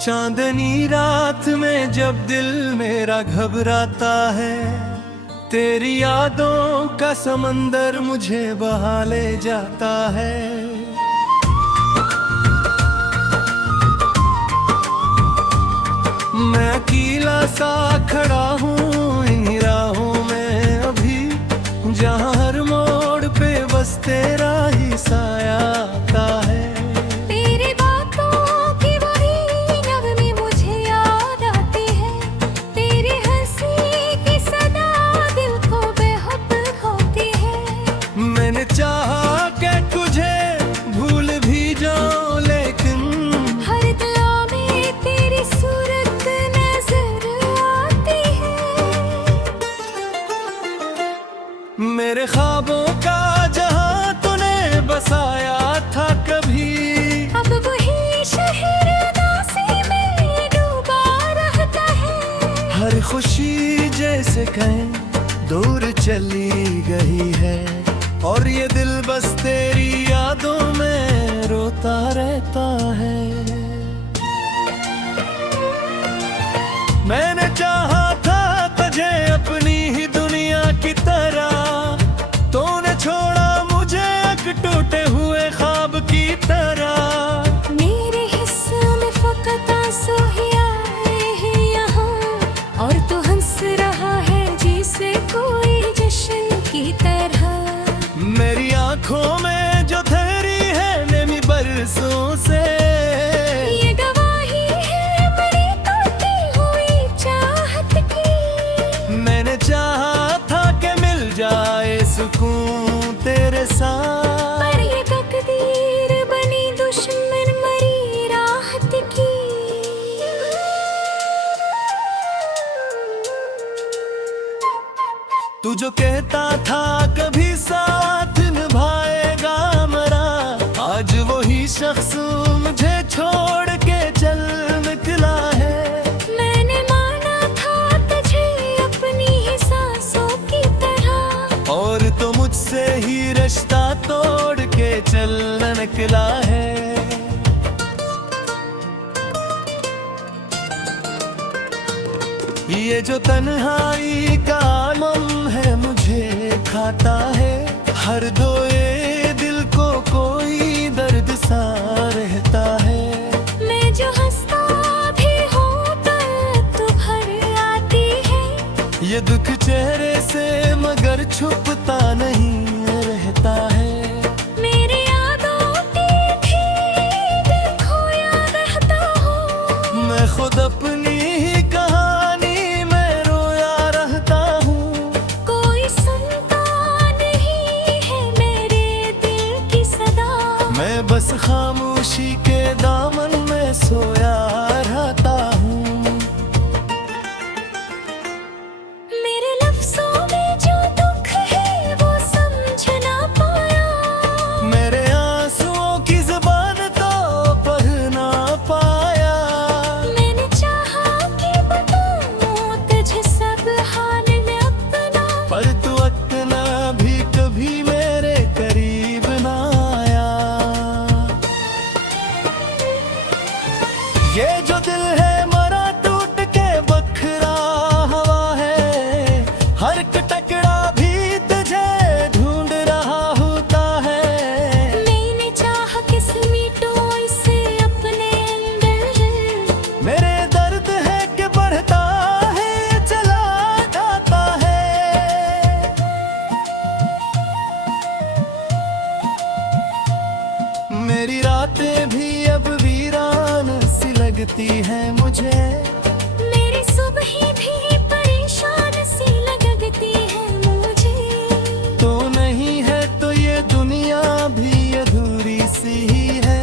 चांदनी रात में जब दिल मेरा घबराता है, तेरी यादों का समंदर मुझे बहा ले जाता है। मैं अकेला सा खड़ा हूँ इन राहों में अभी, जहाँ हर मोड़ पे बस तेरा ही साया आता है। मैंने चाहा कि तुझे भूल भी जाऊं, लेकिन हर दुआ में तेरी सूरत नजर आती है। मेरे ख्वाबों का जहां तूने बसाया था कभी, अब वही शहर नासी में डूबा रहता है। हर खुशी जैसे कहीं दूर चली गई है, और ये दिल बस तेरी यादों में रोता रहता है। मैंने चाहा था तुझे अपनी ही दुनिया की तरह, तूने छोड़ा मुझे एक टूटे हुए ख्वाब की तरह। मेरे हिस्सों में फकत आंसू ही आए हैं यहाँ, और तू हंस रहा है जैसे कोई जश्न की तरह। मेरी आंखों में जो ठहरी है नेमी बरसों से, ये गवाही है बड़ी टूटी हुई चाहत की। मैंने चाहा था कि मिल जाए सुकून तेरे साथ, पर ये तकदीर बनी दुश्मन मरी राहत की। तू जो कहता था कभी साथ निभाएगा मेरा, आज वही शख्स मुझे छोड़ के चल निकला है। मैंने माना था तुझे अपनी ही सांसों की तरह, और तो मुझसे ही रिश्ता तोड़ के चल निकला है। ये जो तन्हाई का आलम है मुझे खाता है, हर दोए दिल को कोई दर्द सा रहता है। मैं जो हंसता भी हूँ तो भर आती है, ये दुख चेहरे से मगर छुपता नहीं रहता है। मेरी यादों की भी खोया रहता हूँ, मैं खुद अपनी ही कहानी में रोया रहता हूँ। कोई सुनता नहीं है मेरे दिल की सदा, मैं बस खामोशी के दामन में सोया रहता हूँ। मेरे लफ्ज़ों में जो दुख है वो समझ ना पाया, मेरे आंसुओं की जुबान तो पढ़ ना पाया। मैंने चाहा कि बताऊं तुझे सब हाल में अपना, पर तू इतना भी कभी मेरे करीब ना आया। ये जो दिल है मरा टूट के बखरा हवा है, हर टकरा भी तुझे ढूंढ रहा होता है। मैंने चाहा कि समेटो इसे अपने अंदर, मेरे दर्द है कि बढ़ता है चला जाता है। मेरी रातें भी अब वीरान सी लगती हैं मुझे, मेरी सुबह भी परेशान सी लगती है मुझे। तो नहीं है तो ये दुनिया भी अधूरी सी ही है।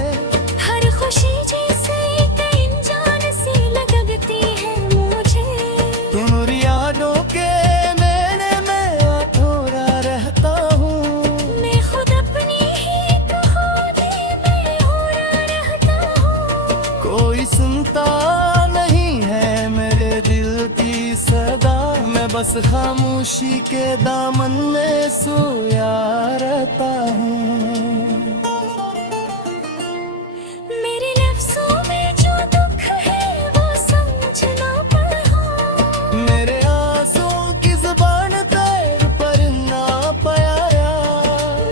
हर खुशी जैसे एक अनजान सी लगती है मुझे। तुम यादों के मैंने मैं अधूरा रहता हूँ। मैं खुद अपनी ही कहानी में हो रहता हूँ। बस खामोशी के दामन में सोया रहता हूँ। मेरे लफ्ज़ों में जो दुख है वो समझना पड़ा। मेरे आंसुओं की जुबान तेर पर ना पाया।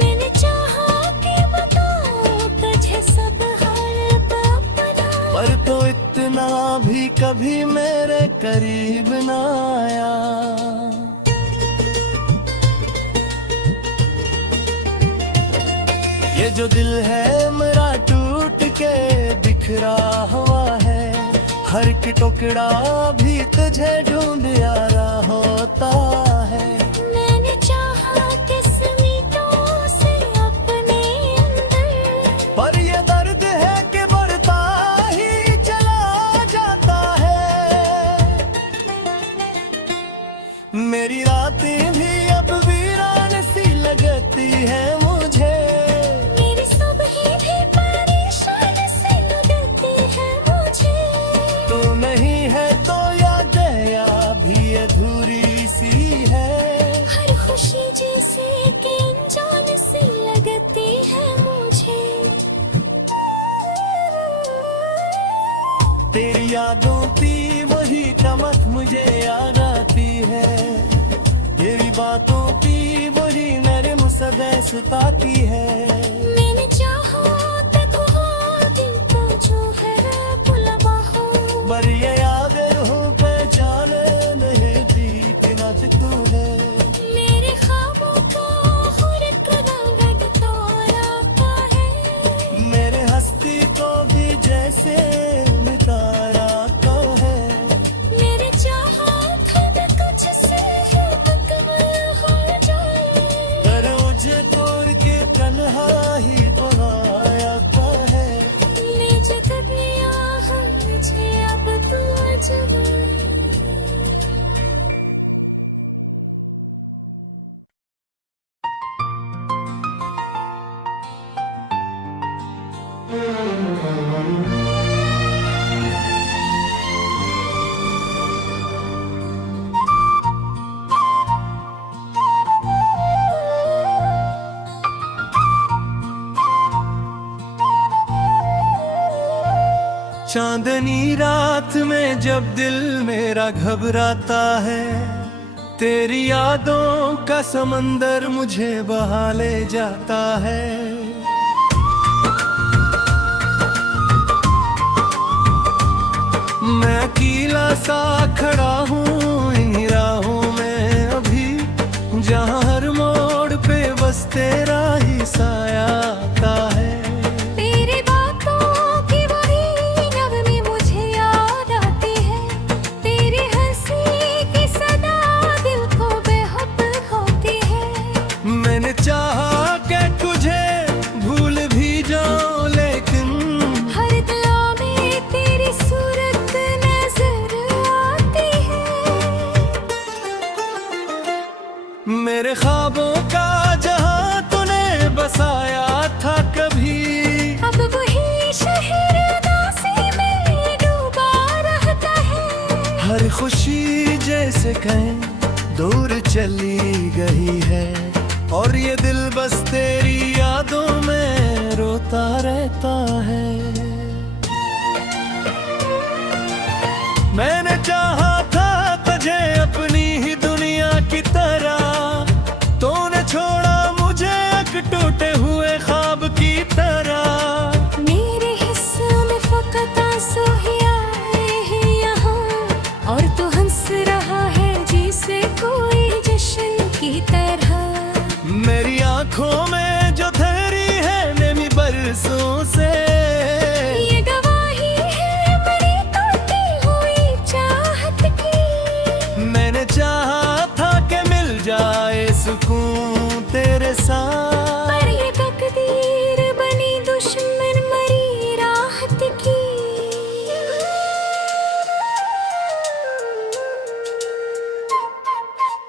मैंने चाहा कि बताऊं तुझे सब हाल अपना, पर तो इतना भी कभी मेरे करीब ना आया। ये जो दिल है मेरा टूट के बिखरा हुआ है, हर एक टुकड़ा भी तुझे ढूंढ आ रहा होता है। मैंने चाहा तस्वीरों से अपने अंदर, पर ये दर्द है कि बढ़ता ही चला जाता है। मेरी रातें भी अब वीरान सी लगती है मुझे। मेरी सुबह भी परेशान सी लगती है मुझे। तू नहीं है तो यादें भी अधूरी सी है। हर खुशी जैसे कि अनजान सी लगती है मुझे। तेरी यादों की वही चमक मुझे याद आती है। तेरी बातों की वही नरम सदै सताती है। मैंने चाहा देखो दिल को जो है बुलवा हो, पर ये यादें हो पहचान नहीं दी कि न तू है। मेरे ख्वाबों का हर एक रंग तोरा का है। मेरे हस्ती को भी जैसे मिटारा का है। मेरे चाहा था तुझसे मुकम्मल हो जाए, पर मुझे तोड़ के तन्हा ही पलाया का है। ले जा दुनिया हम मुझे अब तू अजनबी। चांदनी रात में जब दिल मेरा घबराता है, तेरी यादों का समंदर मुझे बहा ले जाता है। मैं अकेला सा खड़ा हूँ इन्हीं राहों में अभी, जहाँ हर मोड़ पे बस तेरा ही साया आता है। तेरी बातों की वही नगमे मुझे याद आती है। तेरी हंसी की सदा दिल को बेहद होती है। मैंने चाहा कि तुझे भूल भी जाऊं, लेकिन हर दुआ में तेरी सूरत नजर आती है। मेरे ख्वाबों का जहां तूने बसाया था कभी, अब वही शहर उदासी में डूबा रहता है। हर खुशी जैसे कहीं दूर चली गई है, और ये दिल बस तेरी यादों में रोता रहता है। मैंने चाहा था तुझे अपनी ही दुनिया की तरह, तूने छोड़ा मुझे एक टूटे हुए ख्वाब की तरह। मेरे हिस्सों में फकत आंसू ही आए हैं यहाँ, और तू हंस रहा है जैसे कोई जश्न की तरह। मेरी आंखों में जो ठहरी है नेमी बरसों से, ये गवाही है बड़ी टूटी हुई चाहत की। मैंने चाहा था कि मिल जाए सुकून तेरे साथ, पर ये तकदीर बनी दुश्मन मरी राहत की।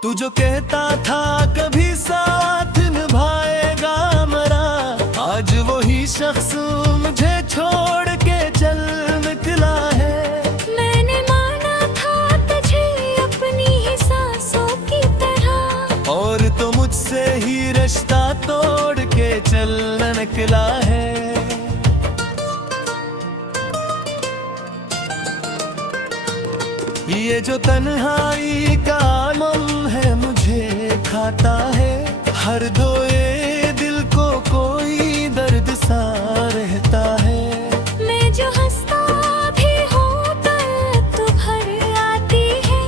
तू जो कहता था कभी साथ निभाएगा, रिश्ता तोड़ के चलने निकला है। ये जो तन्हाई का आलम है मुझे खाता है, हर दोए दिल को कोई दर्द सा रहता है। मैं जो हंसता भी हूँ तो भर आती है,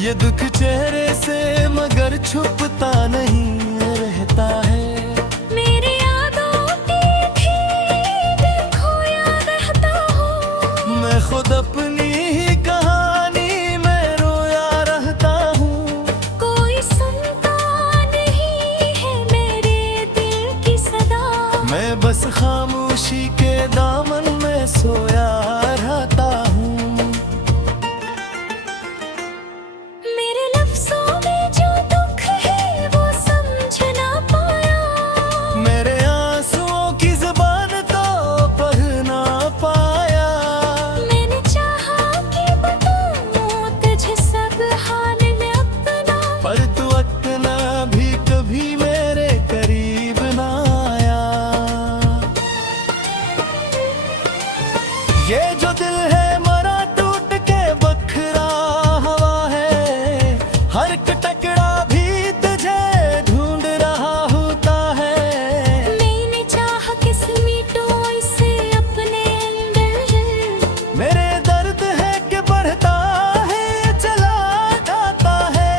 ये दुख चेहरे से मगर छुपता नहीं रहता है। मेरी यादों की भी दिल खोया रहता हूँ, मैं खुद अपनी ही कहानी में रोया रहता हूँ। कोई सुनता नहीं है मेरे दिल की सदा, मैं बस खामोशी के दामन में सोया रहता हूँ। मेरे लफ्ज़ों में जो दुख है वो समझ ना पाया, मेरे आंसुओं की जुबान तो पढ़ ना पाया। मैंने चाहा कि बताऊं तुझे सब हाल में अपना, पर तू इतना भी कभी मेरे करीब ना आया। ये जो दिल है मरा टूट के बखरा हवा है, हर एक टुकड़ा भी तुझे ढूंढ रहा होता है। मैंने चाहा कि समेटो इसे अपने अंदर, मेरे दर्द है कि बढ़ता है चला जाता है।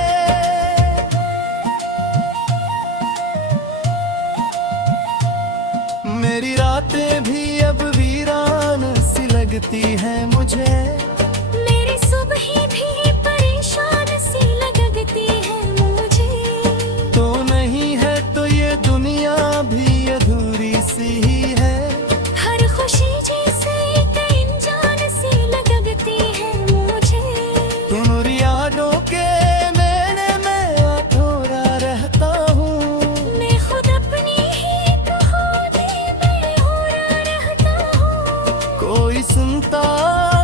मेरी रातें भी अब वीरान सी लगती हैं मुझे, मेरी सुबह भी परेशान सी लगती है मुझे। तो नहीं है तो ये दुनिया भी अधूरी सी ही है। हर खुशी जैसे एक अनजान सी लगती है मुझे, तुम यादों के मेले में अधूरा रहता हूँ। मैं खुद अपनी ही कहानी में हो रहता हूँ। कोई सुनता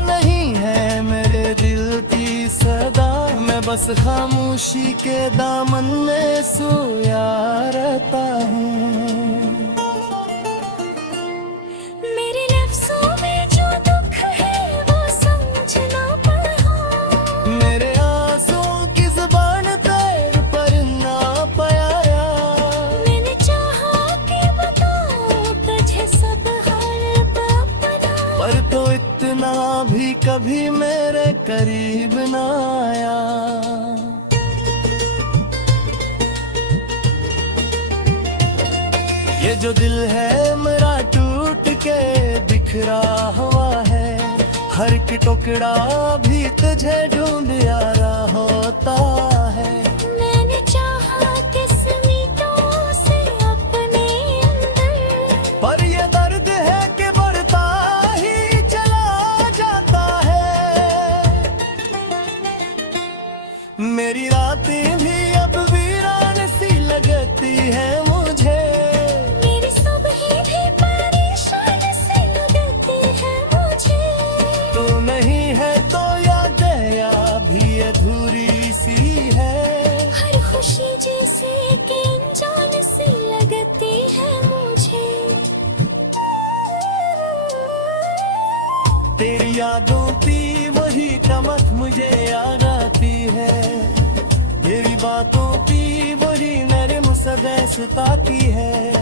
नहीं है मेरे दिल की सदा, मैं बस खामोशी के दामन में सोया रहता हूँ। मेरे लफ्ज़ों में जो दुख है वो समझ ना पाया, मेरे आंसुओं की जुबान तेरे पर ना पाया। मैंने चाहा कि बताऊं तुझे सब हाल अपना, पर तो इतना भी कभी मेरे करीब ना आया। ये जो दिल है मेरा टूट के बिखरा हुआ है, हर एक टुकड़ा भी तुझे ढूंढ आ रहा होता है। मैंने चाहा कि समेटो उसे अपने अंदर, पर ये दर्द है कि बढ़ता ही चला जाता है। मेरी रातें भी अब वीरान सी लगती है मुझे, मेरी सुबह भी परेशान सी लगती है मुझे। तो नहीं है तो यादें भी अधूरी सी है। हर खुशी जैसे कि अनजान सी लगती है मुझे। तेरी यादों की वही चमक मुझे याद आती है, तेरी बातों की वही नरम सदैसता की है।